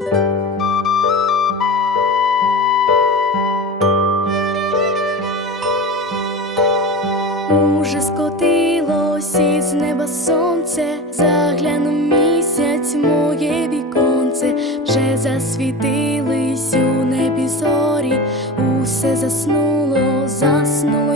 Уже скотилось із неба сонце, заглянув місяць моє віконце, вже засвітились у небі зорі, усе заснуло, заснуло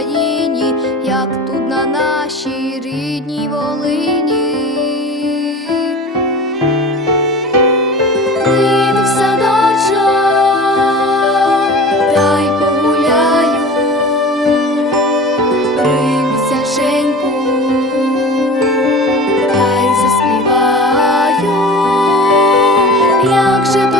якій країні, як тут на нашій рідній Волині. Піду в садочок, та й погуляю при місяченьку, та й заспіваю, як же гарно,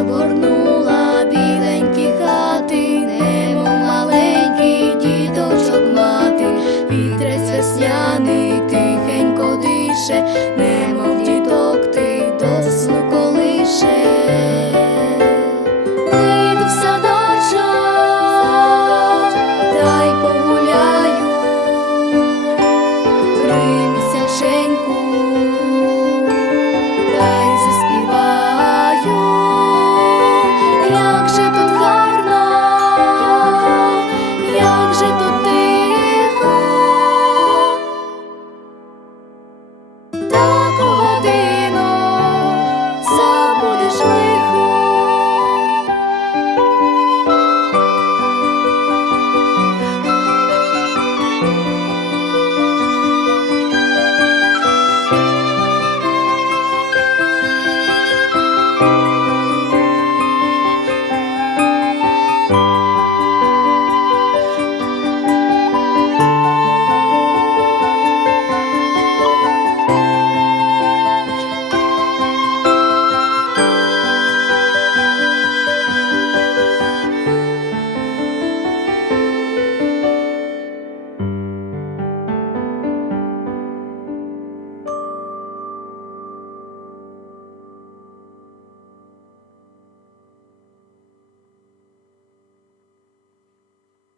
обгорнула біленькі хати, немо маленькі діточок мати, вітрець весняний тихенько дише.